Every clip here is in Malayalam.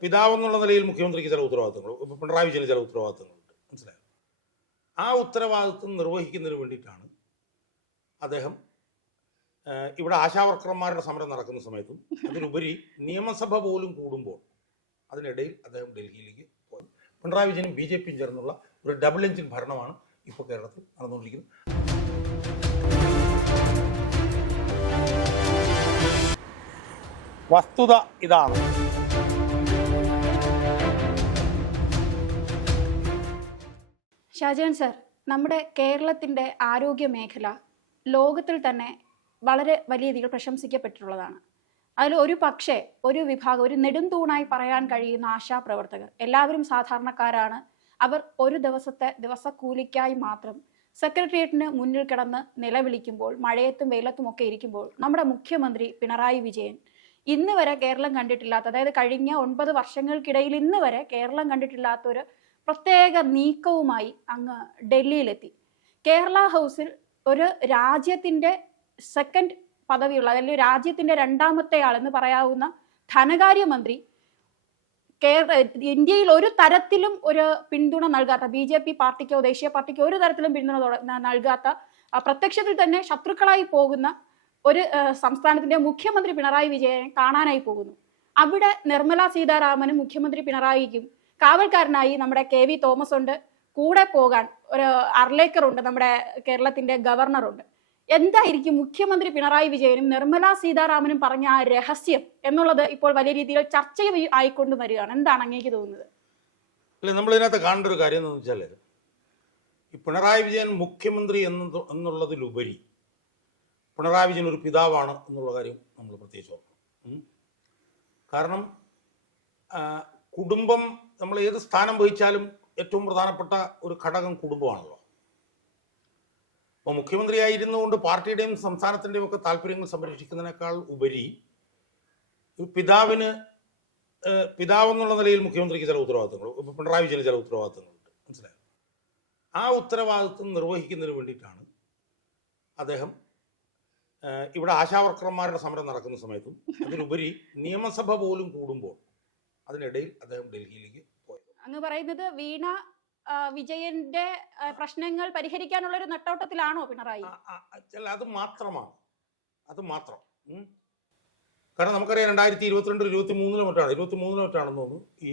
പിതാവെന്നുള്ള നിലയിൽ മുഖ്യമന്ത്രിക്ക് ചില ഉത്തരവാദിത്തങ്ങൾ, ഇപ്പോൾ പിണറായി വിജയന് ചില ഉത്തരവാദിത്തങ്ങളുണ്ട്, മനസ്സിലായോ? ആ ഉത്തരവാദിത്വം നിർവഹിക്കുന്നതിന് വേണ്ടിയിട്ടാണ് അദ്ദേഹം ഇവിടെ ആശാവർക്കർമാരുടെ സമരം നടക്കുന്ന സമയത്തും അതിലുപരി നിയമസഭ പോലും കൂടുമ്പോൾ അതിനിടയിൽ അദ്ദേഹം ഡൽഹിയിലേക്ക് പോയി. പിണറായി വിജയനും BJP യും ചേർന്നുള്ള ഒരു ഡബിൾ എഞ്ചിൻ ഭരണമാണ് ഇപ്പോൾ കേരളത്തിൽ നടന്നുകൊണ്ടിരിക്കുന്നത്. വസ്തുത ഇതാണ്. ഷാജഹാൻ സർ, നമ്മുടെ കേരളത്തിൻ്റെ ആരോഗ്യ മേഖല ലോകത്തിൽ തന്നെ വളരെ വലിയ രീതിയിൽ പ്രശംസിക്കപ്പെട്ടിട്ടുള്ളതാണ്. അതിൽ ഒരു വിഭാഗം, ഒരു നെടുംതൂണായി പറയാൻ കഴിയുന്ന ആശാപ്രവർത്തകർ എല്ലാവരും സാധാരണക്കാരാണ്. അവർ ഒരു ദിവസക്കൂലിക്കായി മാത്രം സെക്രട്ടേറിയറ്റിന് മുന്നിൽ കിടന്ന് നിലവിളിക്കുമ്പോൾ, മഴയത്തും വെയിലത്തും ഒക്കെ ഇരിക്കുമ്പോൾ നമ്മുടെ മുഖ്യമന്ത്രി പിണറായി വിജയൻ ഇന്ന് വരെ കേരളം കണ്ടിട്ടില്ലാത്ത, അതായത് കഴിഞ്ഞ 9 വർഷങ്ങൾക്കിടയിൽ ഇന്ന് വരെ കേരളം കണ്ടിട്ടില്ലാത്ത ഒരു പ്രത്യേക നീക്കവുമായി അങ്ങ് ഡൽഹിയിലെത്തി. കേരള ഹൗസിൽ ഒരു രാജ്യത്തിൻ്റെ സെക്കൻഡ് പദവിയുള്ള, അല്ലെങ്കിൽ രാജ്യത്തിൻ്റെ രണ്ടാമത്തെ ആളെന്ന് പറയാവുന്ന ധനകാര്യമന്ത്രി ഇന്ത്യയിൽ ഒരു തരത്തിലും ഒരു പിന്തുണ നൽകാത്ത, BJP പാർട്ടിക്കോ ദേശീയ പാർട്ടിക്കോ ഒരു തരത്തിലും പിന്തുണ നൽകാത്ത, പ്രത്യക്ഷത്തിൽ തന്നെ ശത്രുക്കളായി പോകുന്ന ഒരു സംസ്ഥാനത്തിന്റെ മുഖ്യമന്ത്രി പിണറായി വിജയനെ കാണാനായി പോകുന്നു. അവിടെ നിർമ്മല സീതാരാമനും മുഖ്യമന്ത്രി പിണറായിക്കും കാവൽക്കാരനായി നമ്മുടെ KV തോമസ് ഉണ്ട്. കൂടെ പോകാൻ ഒരു അർലേക്കർ ഉണ്ട്, നമ്മുടെ കേരളത്തിന്റെ ഗവർണറുണ്ട്. എന്തായിരിക്കും മുഖ്യമന്ത്രി പിണറായി വിജയനും നിർമ്മല സീതാരാമനും പറഞ്ഞ ആ രഹസ്യം എന്നുള്ളത് ഇപ്പോൾ വലിയ രീതിയിൽ ചർച്ച ആയിക്കൊണ്ട് വരികയാണ്. എന്താണ് അങ്ങേക്ക് തോന്നുന്നത്? അല്ലെ, നമ്മൾ ഇതിനകത്ത് കാണേണ്ട ഒരു കാര്യം എന്ന് വെച്ചാൽ, ഈ പിണറായി വിജയൻ മുഖ്യമന്ത്രി എന്നുള്ളതിലുപരി പിണറായി വിജയൻ ഒരു പിതാവാണ് എന്നുള്ള കാര്യം നമ്മൾ പ്രത്യേകിച്ച് ഓർക്കണം. കാരണം കുടുംബം, നമ്മൾ ഏത് സ്ഥാനം വഹിച്ചാലും ഏറ്റവും പ്രധാനപ്പെട്ട ഒരു ഘടകം കുടുംബമാണല്ലോ. അപ്പോൾ മുഖ്യമന്ത്രിയായിരുന്നു കൊണ്ട് പാർട്ടിയുടെയും സംസ്ഥാനത്തിൻ്റെയും ഒക്കെ താല്പര്യങ്ങൾ സംരക്ഷിക്കുന്നതിനേക്കാൾ ഉപരി ഒരു പിതാവെന്നുള്ള നിലയിൽ മുഖ്യമന്ത്രിക്ക് ചില ഉത്തരവാദിത്തങ്ങൾ, ഇപ്പോൾ പിണറായി വിജയന് ചില ഉത്തരവാദിത്തങ്ങളുണ്ട്, മനസ്സിലായോ? ആ ഉത്തരവാദിത്വം നിർവഹിക്കുന്നതിന് വേണ്ടിയിട്ടാണ് അദ്ദേഹം ഇവിടെ ആശാവർക്കർമാരുടെ സമരം നടക്കുന്ന സമയത്തും അതിലുപരി നിയമസഭ പോലും കൂടുമ്പോൾ അതിനിടയിൽ അദ്ദേഹം ഡൽഹിയിലേക്ക് പോയത്. അങ്ങ് പറയുന്നത് വീണ വിജയന്റെ പ്രശ്നങ്ങൾ പരിഹരിക്കാനുള്ള ഒരു നെട്ടോട്ടത്തിലാണോ പിണറായി? അത് മാത്രമാണ്, അത് മാത്രം. കാരണം നമുക്കറിയാം 2022-23 മറ്റാണ്, 23 മറ്റാണെന്ന് തോന്നുന്നു, ഈ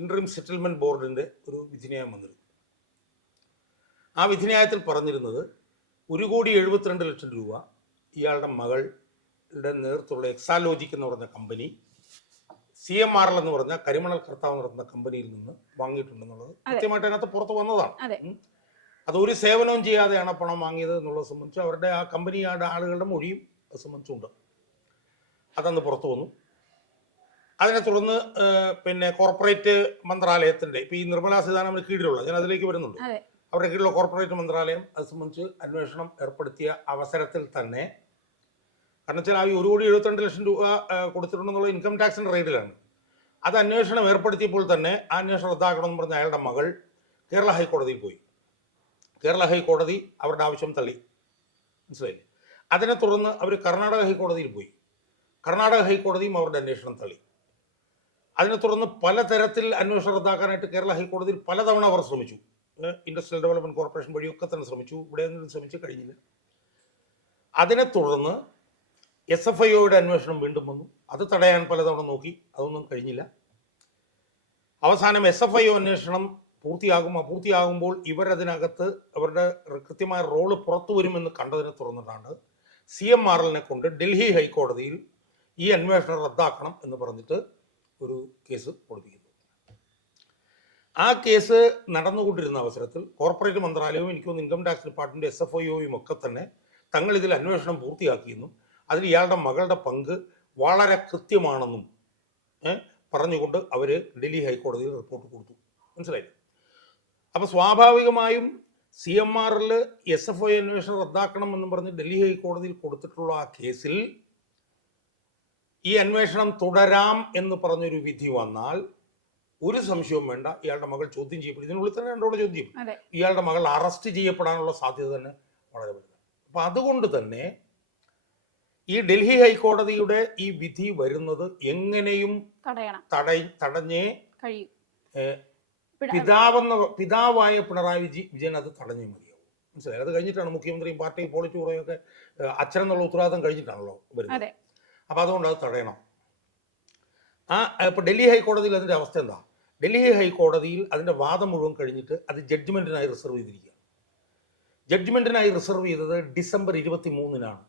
ഇന്ററിം സെറ്റിൽമെന്റ് ബോർഡിന്റെ ഒരു വിധിന്യായം വന്നിരുന്നു. ആ വിധിന്യായത്തിൽ പറഞ്ഞിരുന്നത് 1,72,00,000 രൂപ ഇയാളുടെ മകളുടെ നേതൃത്വമുള്ള എക്സാലോജിക് എന്ന് പറഞ്ഞ കമ്പനി CMRL എന്ന് പറഞ്ഞ കരിമണൽ കർത്താവ് നടത്തുന്ന കമ്പനിയിൽ നിന്ന് വാങ്ങിയിട്ടുണ്ടെന്നുള്ളത് കൃത്യമായിട്ട് അതിനകത്ത് പുറത്ത് വന്നതാണ്. അതൊരു സേവനവും ചെയ്യാതെയാണ് പണം വാങ്ങിയത് എന്നുള്ളത് സംബന്ധിച്ച് അവരുടെ ആ കമ്പനിയുടെ ആളുകളുടെ മൊഴിയും അത് സംബന്ധിച്ചുണ്ട്. അതന്ന് പുറത്തു വന്നു. അതിനെ തുടർന്ന് പിന്നെ കോർപ്പറേറ്റ് മന്ത്രാലയത്തിന്റെ, ഇപ്പൊ ഈ നിർമ്മലാ സീതാരാമന് കീഴിലുള്ള, ഞാൻ അതിലേക്ക് വരുന്നുണ്ട്, അവരുടെ കീഴിലുള്ള കോർപ്പറേറ്റ് മന്ത്രാലയം അത് സംബന്ധിച്ച് അന്വേഷണം ഏർപ്പെടുത്തിയ അവസരത്തിൽ തന്നെ, കാരണം വെച്ചാൽ ആ 1,72,00,000 രൂപ കൊടുത്തിട്ടുണ്ടെന്നുള്ള ഇൻകം ടാക്സിന്റെ റെയ്ഡിലാണ്. അത് അന്വേഷണം ഏർപ്പെടുത്തിയപ്പോൾ തന്നെ ആ അന്വേഷണം റദ്ദാക്കണമെന്ന് പറഞ്ഞ അയാളുടെ മകൾ കേരള ഹൈക്കോടതിയിൽ പോയി. കേരള ഹൈക്കോടതി അവരുടെ ആവശ്യം തള്ളി, മനസ്സിലായില്ലേ? അതിനെ തുടർന്ന് അവർ കർണാടക ഹൈക്കോടതിയിൽ പോയി. കർണാടക ഹൈക്കോടതിയും അവരുടെ അന്വേഷണം തള്ളി. അതിനെ തുടർന്ന് പലതരത്തിൽ അന്വേഷണം റദ്ദാക്കാനായിട്ട് കേരള ഹൈക്കോടതിയിൽ പലതവണ അവർ ശ്രമിച്ചു. ഇൻഡസ്ട്രിയൽ ഡെവലപ്മെന്റ് കോർപ്പറേഷൻ വഴിയൊക്കെ തന്നെ ശ്രമിച്ചു. ഇവിടെ ഒന്നും ശ്രമിച്ച് കഴിഞ്ഞില്ല. അതിനെ തുടർന്ന് SFIOയുടെ അന്വേഷണം വീണ്ടും വന്നു. അത് തടയാൻ പലതവണ നോക്കി, അതൊന്നും കഴിഞ്ഞില്ല. അവസാനം SFIO അന്വേഷണം പൂർത്തിയാകുമ്പോൾ ഇവരതിനകത്ത് അവരുടെ കൃത്യമായ റോള് പുറത്തു വരുമെന്ന് കണ്ടതിനെ തുടർന്നിട്ടാണ് CMRLനെ കൊണ്ട് ഡൽഹി ഹൈക്കോടതിയിൽ ഈ അന്വേഷണം റദ്ദാക്കണം എന്ന് പറഞ്ഞിട്ട് ഒരു കേസ് കൊടുപ്പിക്കുന്നു. ആ കേസ് നടന്നുകൊണ്ടിരുന്ന അവസരത്തിൽ കോർപ്പറേറ്റ് മന്ത്രാലയവും എനിക്കൊന്ന് ഇൻകം ടാക്സ് ഡിപ്പാർട്ട്മെന്റ് SFIOയും ഒക്കെ തന്നെ തങ്ങൾ ഇതിൽ അന്വേഷണം പൂർത്തിയാക്കിയെന്നും അതിൽ ഇയാളുടെ മകളുടെ പങ്ക് വളരെ കൃത്യമാണെന്നും പറഞ്ഞുകൊണ്ട് അവർ ഡൽഹി ഹൈക്കോടതിയിൽ റിപ്പോർട്ട് കൊടുത്തു, മനസ്സിലായില്ലേ? അപ്പോൾ സ്വാഭാവികമായും CMRL SFIO അന്വേഷണം റദ്ദാക്കണം എന്നും പറഞ്ഞ് ഡൽഹി ഹൈക്കോടതിയിൽ കൊടുത്തിട്ടുള്ള ആ കേസിൽ ഈ അന്വേഷണം തുടരാം എന്ന് പറഞ്ഞൊരു വിധി വന്നാൽ ഒരു സംശയവും വേണ്ട, ഇയാളുടെ മകൾ ചോദ്യം ചെയ്യപ്പെടും. ഇതിനുള്ളിൽ തന്നെ രണ്ടോടെ ചോദ്യം ചെയ്യും. ഇയാളുടെ മകൾ അറസ്റ്റ് ചെയ്യപ്പെടാനുള്ള സാധ്യത തന്നെ വളരെ വലുതാണ്. അപ്പം അതുകൊണ്ട് തന്നെ ഈ ഡൽഹി ഹൈക്കോടതിയുടെ ഈ വിധി വരുന്നത് എങ്ങനെയും തടഞ്ഞേ കഴിയും. പിതാവായ പിണറായി വിജയൻ അത് തടഞ്ഞേ മതിയാവും. മനസ്സിലായി? അത് കഴിഞ്ഞിട്ടാണ് മുഖ്യമന്ത്രിയും പാർട്ടി പോളിറ്റ് ബ്യൂറോയൊക്കെ അച്ഛനെന്നുള്ള ഉത്തരവാദിത്തം കഴിഞ്ഞിട്ടാണല്ലോ വരുന്നത്. അപ്പൊ അതുകൊണ്ട് അത് തടയണം. ഇപ്പൊ ഡൽഹി ഹൈക്കോടതിയിൽ അതിന്റെ അവസ്ഥ എന്താ? ഡൽഹി ഹൈക്കോടതിയിൽ അതിന്റെ വാദം മുഴുവൻ കഴിഞ്ഞിട്ട് അത് ജഡ്ജ്മെന്റിനായി റിസർവ് ചെയ്തിരിക്കുക. ജഡ്ജ്മെന്റിനായി റിസർവ് ചെയ്തത് ഡിസംബർ 23-നാണ്.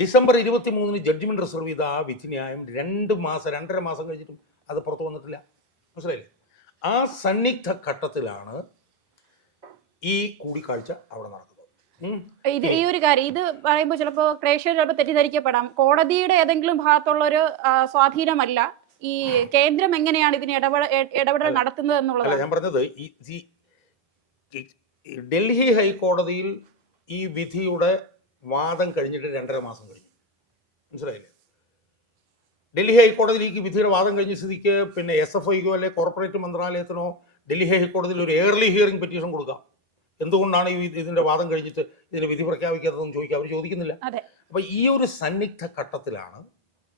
ഡിസംബർ 23-ന് ജഡ്ജ്മെന്റ് റിസർവ് ചെയ്ത ആ വിധിന്യായം 2-2.5 മാസം കഴിഞ്ഞിട്ടും അത് പുറത്തു വന്നിട്ടില്ല. മനസ്സിലായില്ലേ? ആ സന്നിഗ്ധ ഘട്ടത്തിലാണ് ഈ കൂടിക്കാഴ്ച അവിടെ നടക്കുന്നത്. ഈ ഒരു കാര്യം ഇത് പറയുമ്പോൾ ചിലപ്പോൾ പ്രേക്ഷകർ ചിലപ്പോൾ തെറ്റിദ്ധരിക്കപ്പെടാം. കോടതിയുടെ ഏതെങ്കിലും ഭാഗത്തുള്ള ഒരു സ്വാധീനമല്ല, ഈ കേന്ദ്രം എങ്ങനെയാണ് ഇതിന് ഇടപെടൽ നടത്തുന്നത് എന്നുള്ളത്. ഞാൻ പറഞ്ഞത് ഡൽഹി ഹൈക്കോടതിയിൽ ഈ വിധിയുടെ വാദം കഴിഞ്ഞിട്ട് 2.5 മാസം കഴിഞ്ഞു. മനസ്സിലായില്ലേ? ഡൽഹി ഹൈക്കോടതിയിലേക്ക് വിധിയുടെ വാദം കഴിഞ്ഞ സ്ഥിതിക്ക് പിന്നെ SFIക്കോ അല്ലെ കോർപ്പറേറ്റ് മന്ത്രാലയത്തിനോ ഡൽഹി ഹൈക്കോടതിയിൽ ഒരു ഏർലി ഹിയറിംഗ് പെറ്റീഷൻ കൊടുക്കാം. എന്തുകൊണ്ടാണ് ഇതിന്റെ വാദം കഴിഞ്ഞിട്ട് ഇതിന് വിധി പ്രഖ്യാപിക്കാത്തതെന്ന് ചോദിക്കുക. അവർ ചോദിക്കുന്നില്ല. അപ്പൊ ഈ ഒരു സന്നിഗ്ധ ഘട്ടത്തിലാണ്,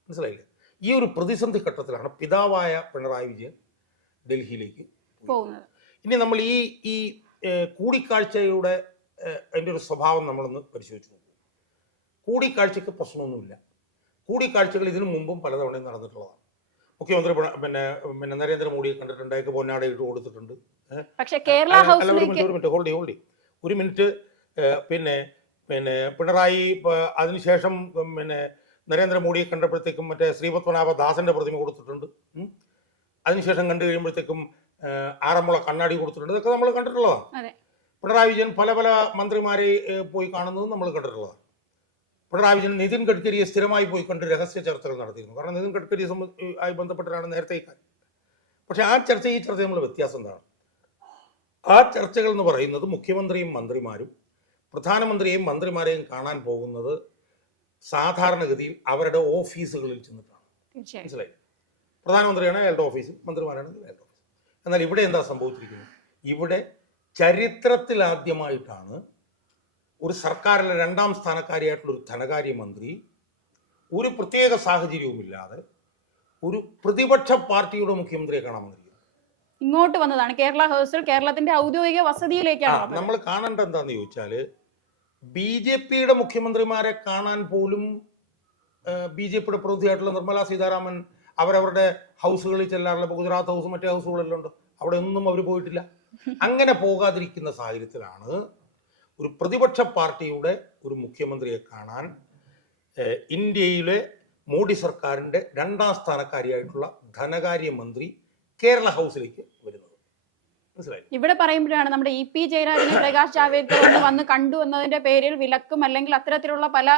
മനസ്സിലായില്ലേ, ഈ ഒരു പ്രതിസന്ധി ഘട്ടത്തിലാണ് പിതാവായ പിണറായി വിജയൻ ഡൽഹിയിലേക്ക് പോകുന്നത്. ഇനി നമ്മൾ ഈ കൂടിക്കാഴ്ചയുടെ അതിൻ്റെ ഒരു സ്വഭാവം നമ്മളൊന്ന് പരിശോധിച്ച് നോക്കും. കൂടിക്കാഴ്ചയ്ക്ക് പ്രശ്നമൊന്നുമില്ല. കൂടിക്കാഴ്ചകൾ ഇതിനു മുമ്പും പലതവണയും നടന്നിട്ടുള്ളതാണ്. മുഖ്യമന്ത്രി പിന്നെ നരേന്ദ്രമോദിയെ കണ്ടിട്ടുണ്ട്, അയാൾക്ക് പൊന്നാട ഇട്ട് കൊടുത്തിട്ടുണ്ട്. ഒരു മിനിറ്റ്. പിന്നെ പിണറായി അതിനുശേഷം പിന്നെ നരേന്ദ്രമോദിയെ കണ്ടപ്പോഴത്തേക്കും മറ്റേ ശ്രീപത്മനാഭദാസന്റെ പ്രതിമ കൊടുത്തിട്ടുണ്ട്. അതിനുശേഷം കണ്ടു കഴിയുമ്പോഴത്തേക്കും ആറന്മുള കണ്ണാടി കൊടുത്തിട്ടുണ്ട്. ഇതൊക്കെ നമ്മൾ കണ്ടിട്ടുള്ളതാണ്. പിണറായി വിജയൻ പല മന്ത്രിമാരെ പോയി കാണുന്നതും നമ്മൾ കണ്ടിട്ടുള്ളതാണ്. പിണറായി വിജയൻ നിതിൻ ഗഡ്കരിയെ സ്ഥിരമായി പോയി കണ്ട് രഹസ്യ ചർച്ചകൾ നടത്തിയിരുന്നു. കാരണം നിതിൻ ഗഡ്കരിയെ ആയി ബന്ധപ്പെട്ടിട്ടാണ് നേരത്തെ ഈ കാര്യം. പക്ഷെ ആ ചർച്ച ഈ ചർച്ച നമ്മൾ വ്യത്യാസം എന്താണ്? ആ ചർച്ചകൾ എന്ന് പറയുന്നത് മുഖ്യമന്ത്രിയും മന്ത്രിമാരും പ്രധാനമന്ത്രിയെയും മന്ത്രിമാരെയും കാണാൻ പോകുന്നത് സാധാരണഗതിയിൽ അവരുടെ ഓഫീസുകളിൽ ചെന്നിട്ടാണ്. മനസ്സിലായി? പ്രധാനമന്ത്രിയാണ് അയാളുടെ ഓഫീസ്, മന്ത്രിമാരാണെങ്കിൽ അയാളുടെ ഓഫീസ്. എന്നാൽ ഇവിടെ എന്താ സംഭവിച്ചിരിക്കുന്നത്? ഇവിടെ ചരിത്രത്തിലാദ്യമായിട്ടാണ് ഒരു സർക്കാരിലെ 2ാം സ്ഥാനക്കാരിയായിട്ടുള്ള ഒരു ധനകാര്യമന്ത്രി ഒരു പ്രത്യേക സാഹചര്യവുമില്ലാതെ ഒരു പ്രതിപക്ഷ പാർട്ടിയുടെ മുഖ്യമന്ത്രിയെ കാണാൻ വന്നിരിക്കുന്നത്. ഇങ്ങോട്ട് വന്നതാണ്. കേരള ഹൗസിൽ കേരളത്തിന്റെ ഔദ്യോഗിക വസതിയിലേക്കാണ്. നമ്മൾ കാണേണ്ട എന്താന്ന് ചോദിച്ചാല് BJPയുടെ മുഖ്യമന്ത്രിമാരെ കാണാൻ പോലും BJPയുടെ പ്രതിനിധിയായിട്ടുള്ള നിർമ്മലാ സീതാരാമൻ അവരവരുടെ ഹൗസുകളിൽ ചെല്ലാറില്ല. ഇപ്പോൾ ഗുജറാത്ത് ഹൗസ് മറ്റേ ഹൗസുകളെല്ലാം ഉണ്ട്. അവിടെ ഒന്നും അവർ പോയിട്ടില്ല. അങ്ങനെ പോകാതിരിക്കുന്ന സാഹചര്യത്തിലാണ് ഒരു പ്രതിപക്ഷ പാർട്ടിയുടെ ഒരു മുഖ്യമന്ത്രിയെ കാണാൻ ഇന്ത്യയിലെ മോഡി സർക്കാരിന്റെ 2ാം സ്ഥാനക്കാരിയായിട്ടുള്ള ധനകാര്യമന്ത്രി കേരള ഹൗസിലേക്ക് വരുന്നത്. മനസ്സിലായി? ഇവിടെ പറയുമ്പോഴാണ് നമ്മുടെ EP ജയരാജനെ പ്രകാശ് ജാവ്ദേക്കർ വന്ന് കണ്ടു എന്നതിന്റെ പേരിൽ വിലക്കും അല്ലെങ്കിൽ അത്തരത്തിലുള്ള പല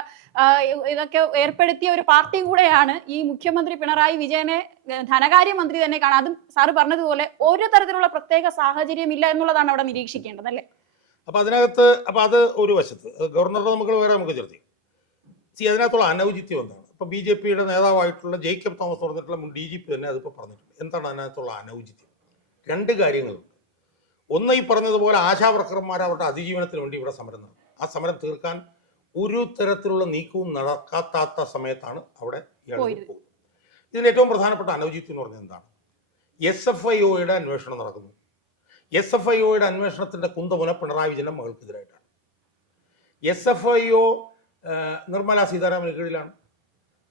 ഇതൊക്കെ ഏർപ്പെടുത്തിയ ഒരു പാർട്ടി കൂടെയാണ് ഈ മുഖ്യമന്ത്രി പിണറായി വിജയനെ ധനകാര്യമന്ത്രി തന്നെ കാണാം. അതും സാറ് പറഞ്ഞതുപോലെ ഒരു തരത്തിലുള്ള പ്രത്യേക സാഹചര്യം ഇല്ല എന്നുള്ളതാണ് അവിടെ നിരീക്ഷിക്കേണ്ടത്, അല്ലേ? അപ്പൊ അത് ഒരു വശത്ത് ഗവർണറുടെ നമുക്ക് ചർച്ച ചെയ്യും. അതിനകത്തുള്ള അനൗചിത്യം എന്താണ്? ഇപ്പൊ BJPയുടെ നേതാവായിട്ടുള്ള ജേക്കബ് തോമസ് പറഞ്ഞിട്ടുള്ള മുൻ DGP തന്നെ അതിപ്പോൾ പറഞ്ഞിട്ടുണ്ട്. എന്താണ് അതിനകത്തുള്ള അനൗചിത്യം? 2 കാര്യങ്ങളുണ്ട്. ഒന്ന്, ഈ പറഞ്ഞതുപോലെ ആശാവർക്കർമാർ അവരുടെ അതിജീവനത്തിന് വേണ്ടി ഇവിടെ സമരം നടത്തും. ആ സമരം തീർക്കാൻ ഒരു തരത്തിലുള്ള നീക്കവും നടക്കാത്ത സമയത്താണ് അവിടെ ഇയാൾ പോകുന്നത്. ഇതിന് ഏറ്റവും പ്രധാനപ്പെട്ട അനൗചിത്യം എന്ന് പറഞ്ഞത് എന്താണ്? SFIOയുടെ അന്വേഷണം നടക്കുന്നു. SFIOയുടെ അന്വേഷണത്തിന്റെ കുന്തമുന പിണറായി വിജയന്റെ മകൾക്കെതിരായിട്ടാണ്. SFIO നിർമ്മലാ സീതാരാമന് കീഴിലാണ്.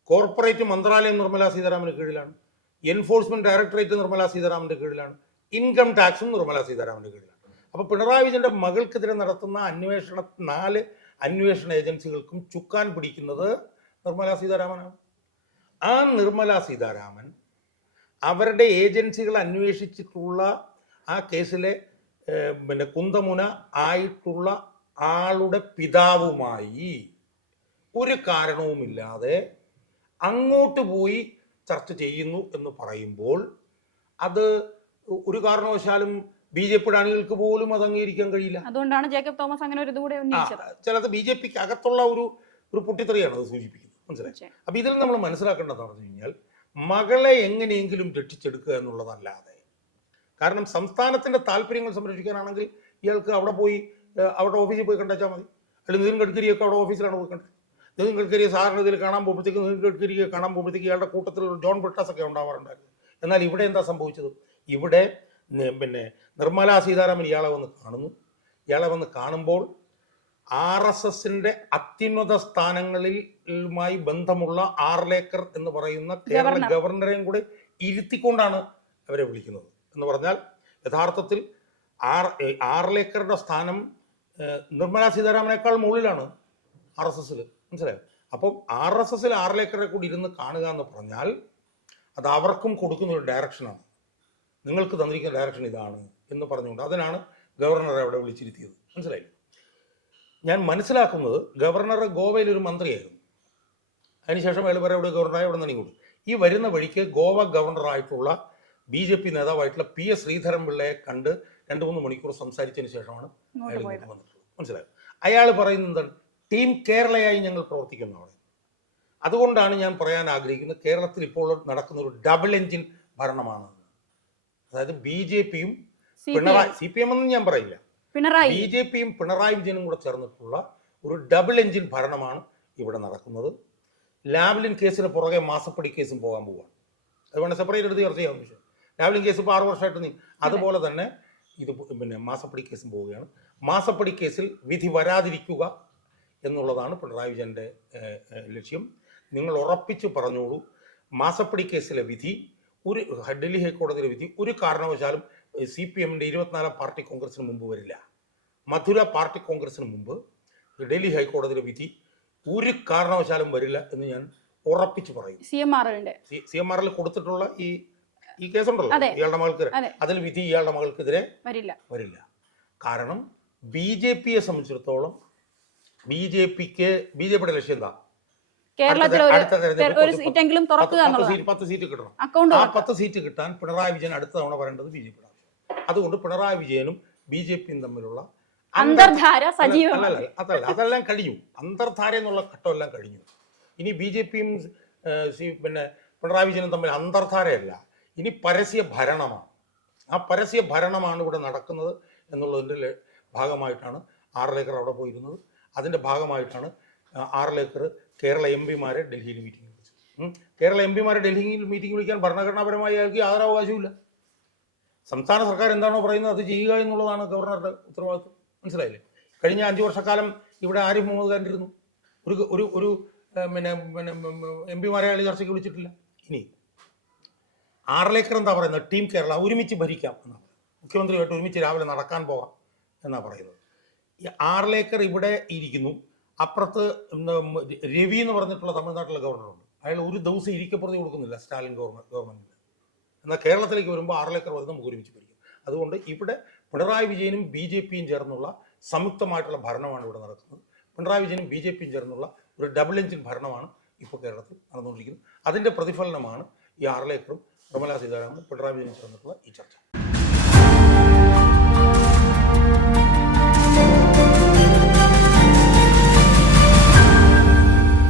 കോർപ്പറേറ്റ് മന്ത്രാലയം നിർമ്മലാ സീതാരാമന് കീഴിലാണ്. എൻഫോഴ്സ്മെന്റ് ഡയറക്ടറേറ്റ് നിർമ്മലാ സീതാരാമന്റെ കീഴിലാണ്. ഇൻകം ടാക്സും നിർമ്മലാ സീതാരാമന്റെ കീഴിലാണ്. അപ്പൊ പിണറായി വിജയന്റെ മകൾക്കെതിരെ നടത്തുന്ന 4 അന്വേഷണ ഏജൻസികൾക്കും ചുക്കാൻ പിടിക്കുന്നത് നിർമ്മലാ സീതാരാമനാണ്. ആ നിർമ്മലാ സീതാരാമൻ അവരുടെ ഏജൻസികൾ അന്വേഷിച്ചിട്ടുള്ള ആ കേസിലെ പിന്നെ കുന്തമുന ആയിട്ടുള്ള ആളുടെ പിതാവുമായി ഒരു കാരണവുമില്ലാതെ അങ്ങോട്ട് പോയി ചർച്ച ചെയ്യുന്നു എന്ന് പറയുമ്പോൾ അത് ഒരു കാരണവശാലും BJPയുടെ അണികൾക്ക് പോലും അത് അംഗീകരിക്കാൻ കഴിയില്ല. അതുകൊണ്ടാണ് ജേക്കബ് തോമസ് അങ്ങനെ ഒരു ഇതുകൂടെ ഉന്നയിച്ചത്. ചിലത് BJPക്ക് അകത്തുള്ള ഒരു പൊട്ടിത്തെറിയാണ് അത് സൂചിപ്പിക്കുന്നത്. മനസ്സിലായി? അപ്പൊ ഇതിൽ നമ്മൾ മനസ്സിലാക്കേണ്ടതെന്ന് പറഞ്ഞു കഴിഞ്ഞാൽ മകളെ എങ്ങനെയെങ്കിലും രക്ഷിച്ചെടുക്കുക എന്നുള്ളതല്ലാതെ, കാരണം സംസ്ഥാനത്തിന്റെ താല്പര്യങ്ങൾ സംരക്ഷിക്കാനാണെങ്കിൽ ഇയാൾക്ക് അവിടെ പോയി അവരുടെ ഓഫീസിൽ പോയി കണ്ടുവച്ചാൽ മതി. അല്ലെങ്കിൽ നിതിൻ ഗഡ്കരിയൊക്കെ അവിടെ ഓഫീസിലാണ് പോയി കണ്ടത്. നിതിൻ ഗഡ്കരിയെ സാധാരണ ഇതിൽ കാണാൻ പോകുമ്പോഴത്തേക്ക് നിതിൻ ഗഡ്കരിയെ കാണാൻ പോകുമ്പോഴത്തേക്ക് ഇയാളുടെ കൂട്ടത്തിൽ ജോൺ ബ്രിട്ടാസ് ഒക്കെ ഉണ്ടാവാറുണ്ടായിരുന്നു. എന്നാൽ ഇവിടെ എന്താ സംഭവിച്ചത്? ഇവിടെ പിന്നെ നിർമ്മലാ സീതാരാമൻ ഇയാളെ വന്ന് കാണുന്നു. ഇയാളെ വന്ന് കാണുമ്പോൾ RSSന്റെ അത്യുന്നത സ്ഥാനങ്ങളിലുമായി ബന്ധമുള്ള ആർലേക്കർ എന്ന് പറയുന്ന കേരള ഗവർണറെയും കൂടെ ഇരുത്തിക്കൊണ്ടാണ് അവരെ വിളിക്കുന്നത്. എന്ന് പറഞ്ഞാൽ യഥാർത്ഥത്തിൽ ആർലേക്കറുടെ സ്ഥാനം നിർമ്മലാ സീതാരാമനേക്കാൾ മുകളിലാണ് RSSൽ. മനസ്സിലായോ? അപ്പം RSSൽ ആർലേക്കറെ കൂടി ഇരുന്ന് കാണുക എന്ന് പറഞ്ഞാൽ അത് അവർക്കും കൊടുക്കുന്ന ഒരു ഡയറക്ഷനാണ്. നിങ്ങൾക്ക് തന്നിരിക്കുന്ന ഡയറക്ഷൻ ഇതാണ് എന്ന് പറഞ്ഞുകൊണ്ട് അതിനാണ് ഗവർണറെ അവിടെ വിളിച്ചിരുത്തിയത്. മനസ്സിലായില്ലേ? ഞാൻ മനസ്സിലാക്കുന്നത് ഗവർണർ ഗോവയിൽ ഒരു മന്ത്രിയായിരുന്നു. അതിനുശേഷം അയാൾ വേറെ എവിടെ ഗവർണറായി അവിടെ നിന്ന് ഇങ്ങോട്ട് ഈ വരുന്ന വഴിക്ക് ഗോവ ഗവർണറായിട്ടുള്ള BJP നേതാവായിട്ടുള്ള PS ശ്രീധരൻപിള്ളയെ കണ്ട് 2-3 മണിക്കൂർ സംസാരിച്ചതിന് ശേഷമാണ് അയാൾ ഇങ്ങോട്ട് വന്നിട്ടുള്ളത്. മനസ്സിലായോ? അയാൾ പറയുന്നത് ടീം കേരളയായി ഞങ്ങൾ പ്രവർത്തിക്കുന്നു അവിടെ. അതുകൊണ്ടാണ് ഞാൻ പറയാൻ ആഗ്രഹിക്കുന്നത് കേരളത്തിൽ ഇപ്പോൾ നടക്കുന്ന ഒരു ഡബിൾ എഞ്ചിൻ ഭരണമാണ്. അതായത് BJPയും CPM ഒന്നും ഞാൻ പറയില്ല, BJPയും പിണറായി വിജയനും കൂടെ ചേർന്നിട്ടുള്ള ഒരു ഡബിൾ എഞ്ചിൻ ഭരണമാണ് ഇവിടെ നടക്കുന്നത്. ലാവ്ലിൻ കേസിന് പുറകെ മാസപ്പടി കേസും പോകാൻ പോവുകയാണ്. അതുകൊണ്ട് സെപ്പറേറ്റ് എടുത്ത് ചർച്ച ചെയ്യാൻ വിഷയം. ലാവ്ലിൻ കേസ് ഇപ്പോൾ 6 വർഷമായിട്ട് അതുപോലെ തന്നെ ഇത് പിന്നെ മാസപ്പടി കേസും പോവുകയാണ്. മാസപ്പടി കേസിൽ വിധി വരാതിരിക്കുക എന്നുള്ളതാണ് പിണറായി വിജയൻ്റെ ലക്ഷ്യം. നിങ്ങൾ ഉറപ്പിച്ച് പറഞ്ഞോളൂ, മാസപ്പടി കേസിലെ വിധി ഡൽഹി ഹൈക്കോടതിയിലെ വിധി ഒരു കാരണവശാലും CPMന്റെ 24ാം പാർട്ടി കോൺഗ്രസിന് മുമ്പ് വരില്ല. മധുര പാർട്ടി കോൺഗ്രസിന് മുമ്പ് ഡൽഹി ഹൈക്കോടതിയിലെ വിധി ഒരു കാരണവശാലും വരില്ല എന്ന് ഞാൻ ഉറപ്പിച്ച് പറയും. CMRൽ കൊടുത്തിട്ടുള്ള ഈ കേസുണ്ടല്ലോ ഇയാളുടെ മകൾക്ക്, അതിൽ വിധി ഇയാളുടെ മകൾക്കെതിരെ വരില്ല. കാരണം BJPയെ സംബന്ധിച്ചിടത്തോളം BJPയുടെ ലക്ഷ്യം എന്താ? 10 സീറ്റ് കിട്ടണം. ആ 10 സീറ്റ് കിട്ടാൻ പിണറായി വിജയൻ അടുത്ത തവണ പറയേണ്ടത് BJPയുടെ ആവശ്യം. അതുകൊണ്ട് പിണറായി വിജയനും BJPയും തമ്മിലുള്ള അതെല്ലാം കഴിഞ്ഞു. അന്തർധാര എന്നുള്ള ഘട്ടമെല്ലാം കഴിഞ്ഞു. ഇനി BJPയും പിന്നെ പിണറായി വിജയനും തമ്മിൽ അന്തർധാരയല്ല, ഇനി പരസ്യ ഭരണമാണ്. ആ പരസ്യ ഭരണമാണ് ഇവിടെ നടക്കുന്നത് എന്നുള്ളതിൻ്റെ ഭാഗമായിട്ടാണ് ആർലേക്കർ അവിടെ പോയിരുന്നത്. അതിൻ്റെ ഭാഗമായിട്ടാണ് ആർലേക്കർ കേരള MPമാരെ ഡൽഹിയിൽ മീറ്റിംഗ് വിളിച്ചത്. കേരള MPമാരെ ഡൽഹിയിൽ മീറ്റിംഗ് വിളിക്കാൻ ഭരണഘടനാപരമായി അയാൾക്ക് യാതൊരു അവകാശവുമില്ല. സംസ്ഥാന സർക്കാർ എന്താണോ പറയുന്നത് അത് ചെയ്യുക എന്നുള്ളതാണ് ഗവർണറുടെ ഉത്തരവാദിത്വം. മനസ്സിലായില്ലേ? കഴിഞ്ഞ 5 വർഷക്കാലം ഇവിടെ ആരിഫ് മുഹമ്മദ് ഖാൻ ഇരുന്നു. ഒരു പിന്നെ MPമാരെ അയാൾ ചർച്ചയ്ക്ക് വിളിച്ചിട്ടില്ല. ഇനി ആർലേക്കർ എന്താ പറയുന്നത്? ടീം കേരള ഒരുമിച്ച് ഭരിക്കാം എന്നാണ്. മുഖ്യമന്ത്രിയായിട്ട് ഒരുമിച്ച് രാവിലെ നടക്കാൻ പോകാം എന്നാണ് പറയുന്നത്. ഈ ആർലേക്കർ ഇവിടെ ഇരിക്കുന്നു. അപ്പുറത്ത് രവി എന്ന് പറഞ്ഞിട്ടുള്ള തമിഴ്നാട്ടിലെ ഗവർണറുണ്ട്. അയാൾ ഒരു ദിവസം ഇരിക്കപ്പുറത്ത് കൊടുക്കുന്നില്ല സ്റ്റാലിൻ ഗവൺമെന്റിന്. എന്നാൽ കേരളത്തിലേക്ക് വരുമ്പോൾ ആർലേക്കർ വരുന്നത് നമുക്ക് ഒരുമിച്ച് ഭരിക്കും. അതുകൊണ്ട് ഇവിടെ പിണറായി വിജയനും BJPയും ചേർന്നുള്ള സംയുക്തമായിട്ടുള്ള ഭരണമാണ് ഇവിടെ നടക്കുന്നത്. പിണറായി വിജയനും BJPയും ചേർന്നുള്ള ഒരു ഡബിൾ എഞ്ചിൻ ഭരണമാണ് ഇപ്പോൾ കേരളത്തിൽ നടന്നുകൊണ്ടിരിക്കുന്നത്. അതിൻ്റെ പ്രതിഫലനമാണ് ഈ ആർലേക്കറും നിർമ്മലാ സീതാരാമനും പിണറായി വിജയനും ചേർന്നിട്ടുള്ള ഈ ചർച്ച.